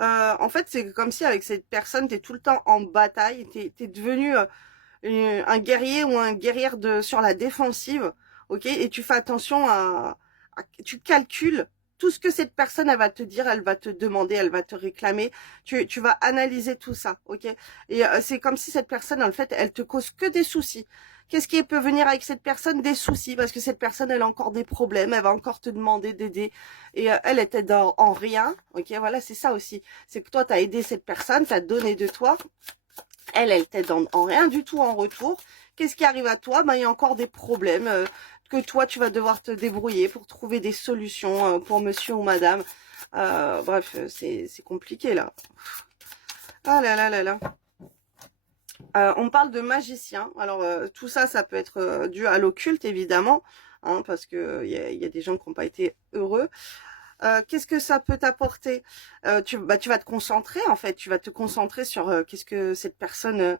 En fait, c'est comme si avec cette personne, tu es tout le temps en bataille, t'es devenu un guerrier ou un guerrière sur la défensive, ok? Et tu fais attention tu calcules tout ce que cette personne, elle va te dire, elle va te demander, elle va te réclamer. Tu vas analyser tout ça, ok? Et c'est comme si cette personne, en fait, elle te cause que des soucis. Qu'est-ce qui peut venir avec cette personne? Des soucis, parce que cette personne, elle a encore des problèmes, elle va encore te demander d'aider. Et elle était en rien, ok? Voilà, c'est ça aussi. C'est que toi, tu as aidé cette personne, tu as donné de toi, elle t'aide en rien du tout en retour. Qu'est-ce qui arrive à toi? Ben, il y a encore des problèmes que toi, tu vas devoir te débrouiller pour trouver des solutions pour monsieur ou madame. Bref, c'est compliqué là. Ah là là là là. On parle de magicien. Alors, tout ça, ça peut être dû à l'occulte, évidemment, hein, parce que y a des gens qui n'ont pas été heureux. Qu'est-ce que ça peut t'apporter? Tu vas te concentrer, en fait. Tu vas te concentrer sur qu'est-ce que cette personne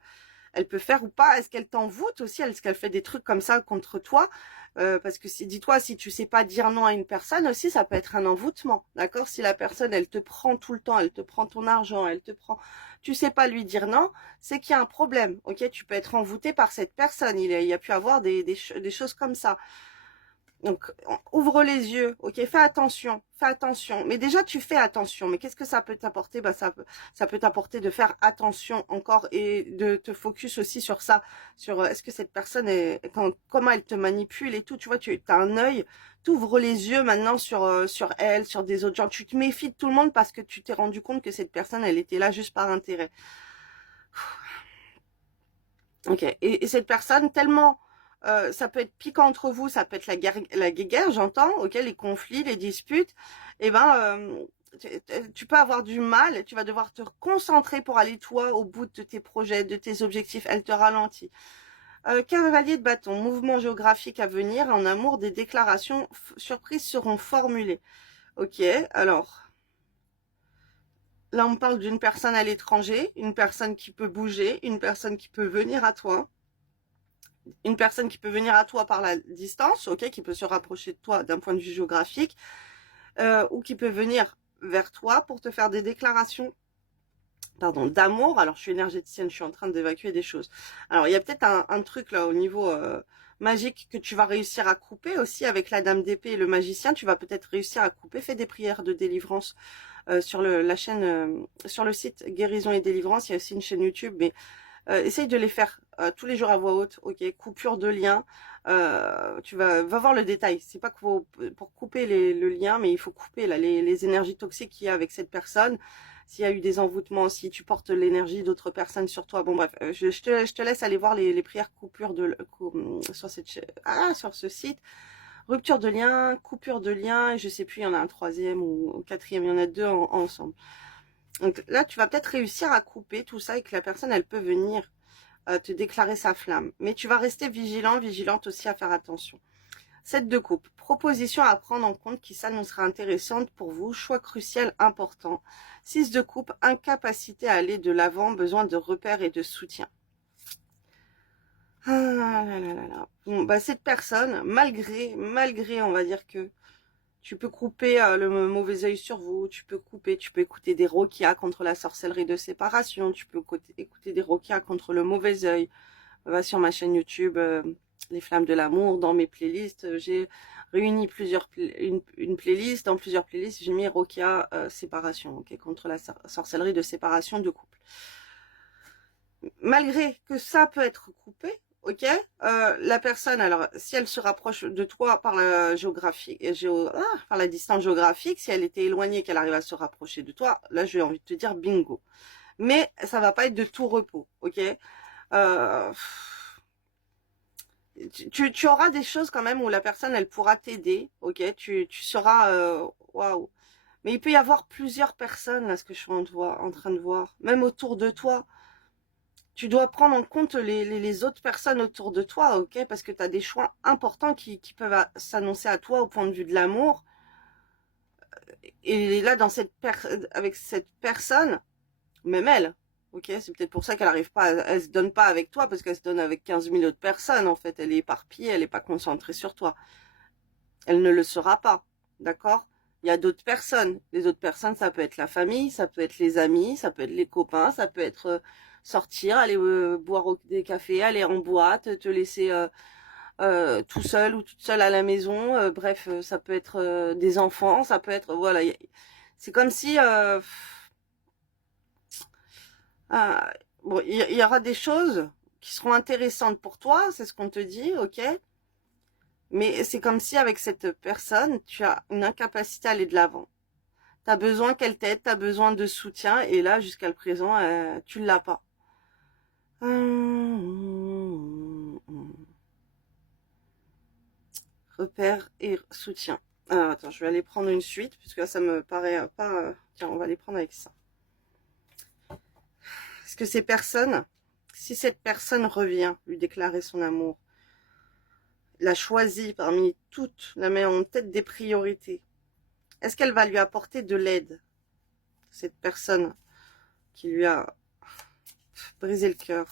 elle peut faire ou pas. Est-ce qu'elle t'envoûte aussi? Est-ce qu'elle fait des trucs comme ça contre toi? Parce que dis-toi, si tu sais pas dire non à une personne aussi, ça peut être un envoûtement, d'accord? Si la personne, elle te prend tout le temps, elle te prend ton argent, tu sais pas lui dire non, c'est qu'il y a un problème, ok? Tu peux être envoûté par cette personne. Il y a pu avoir des choses comme ça. Donc, ouvre les yeux, ok, fais attention. Mais déjà, tu fais attention. Mais qu'est-ce que ça peut t'apporter? Bah, ça peut t'apporter de faire attention encore et de te focus aussi sur ça, sur est-ce que cette personne comment elle te manipule et tout. Tu vois, tu as un œil, t'ouvres les yeux maintenant sur elle, sur des autres gens. Tu te méfies de tout le monde parce que tu t'es rendu compte que cette personne, elle était là juste par intérêt. Ok. Et cette personne, tellement, ça peut être piquant entre vous, ça peut être la guéguerre, j'entends, ok, les conflits, les disputes. Et ben, tu peux avoir du mal, tu vas devoir te concentrer pour aller toi au bout de tes projets, de tes objectifs. Elle te ralentit. Cavalier de bâton, mouvement géographique à venir. En amour, des déclarations surprises seront formulées. Ok. Alors, là, on parle d'une personne à l'étranger, une personne qui peut bouger, une personne qui peut venir à toi. Une personne qui peut venir à toi par la distance, ok, qui peut se rapprocher de toi d'un point de vue géographique, ou qui peut venir vers toi pour te faire des déclarations, pardon, d'amour. Alors, je suis énergéticienne, je suis en train d'évacuer des choses. Alors, il y a peut-être un truc là au niveau magique que tu vas réussir à couper aussi avec la dame d'épée et le magicien. Tu vas peut-être réussir à couper. Fais des prières de délivrance sur la chaîne, sur le site Guérison et Délivrance. Il y a aussi une chaîne YouTube, mais essaye de les faire tous les jours à voix haute, ok. Coupure de lien, va voir le détail. C'est pas que pour couper le lien, mais il faut couper là, les énergies toxiques qu'il y a avec cette personne. S'il y a eu des envoûtements, si tu portes l'énergie d'autres personnes sur toi. Bon bref, je te laisse aller voir les prières sur ce site. Rupture de lien, coupure de lien, et je sais plus, il y en a un troisième ou quatrième, il y en a deux ensemble. Donc là, tu vas peut-être réussir à couper tout ça et que la personne, elle peut venir te déclarer sa flamme. Mais tu vas rester vigilant, vigilante aussi à faire attention. 7 de coupe. Proposition à prendre en compte qui s'annoncera intéressante pour vous. Choix crucial important. 6 de coupe. Incapacité à aller de l'avant. Besoin de repères et de soutien. Ah là là là là. Bon, bah cette personne, malgré, on va dire que tu peux couper le mauvais œil sur vous, tu peux écouter des roquias contre la sorcellerie de séparation, tu peux écouter des roquias contre le mauvais œil. Va sur ma chaîne YouTube, Les Flammes de l'amour, dans mes playlists, j'ai réuni une playlist, dans plusieurs playlists, j'ai mis roquia séparation, ok, contre la sorcellerie de séparation de couple. Malgré que ça peut être coupé, ok, la personne, alors si elle se rapproche de toi par la par la distance géographique, si elle était éloignée, qu'elle arrive à se rapprocher de toi, là j'ai envie de te dire bingo. Mais ça va pas être de tout repos, ok. Euh, tu auras des choses quand même où la personne elle pourra t'aider, ok, tu seras waouh. Mais il peut y avoir plusieurs personnes là, ce que je suis en train de voir, même autour de toi. Tu dois prendre en compte les autres personnes autour de toi, ok? Parce que tu as des choix importants qui peuvent s'annoncer à toi au point de vue de l'amour. Et là, avec cette personne, même elle, ok? C'est peut-être pour ça qu'elle arrive pas, elle se donne pas avec toi, parce qu'elle se donne avec 15 000 autres personnes, en fait. Elle est éparpillée, elle est pas concentrée sur toi. Elle ne le sera pas, d'accord? Il y a d'autres personnes. Les autres personnes, ça peut être la famille, ça peut être les amis, ça peut être les copains, ça peut être sortir, aller boire des cafés, aller en boîte, te laisser tout seul ou toute seule à la maison. Bref, ça peut être des enfants, ça peut être voilà. C'est comme si ah, bon, il y aura des choses qui seront intéressantes pour toi, c'est ce qu'on te dit, ok? Mais c'est comme si avec cette personne, tu as une incapacité à aller de l'avant. T'as besoin qu'elle t'aide, t'as besoin de soutien, et là, jusqu'à le présent, tu l'as pas. Repère et soutien. Alors, attends, je vais aller prendre une suite, puisque là, ça me paraît pas... Tiens, on va aller prendre avec ça. Est-ce que ces personnes, si cette personne revient lui déclarer son amour, l'a choisie parmi toutes, la met en tête des priorités, est-ce qu'elle va lui apporter de l'aide, cette personne qui lui a brisé le cœur?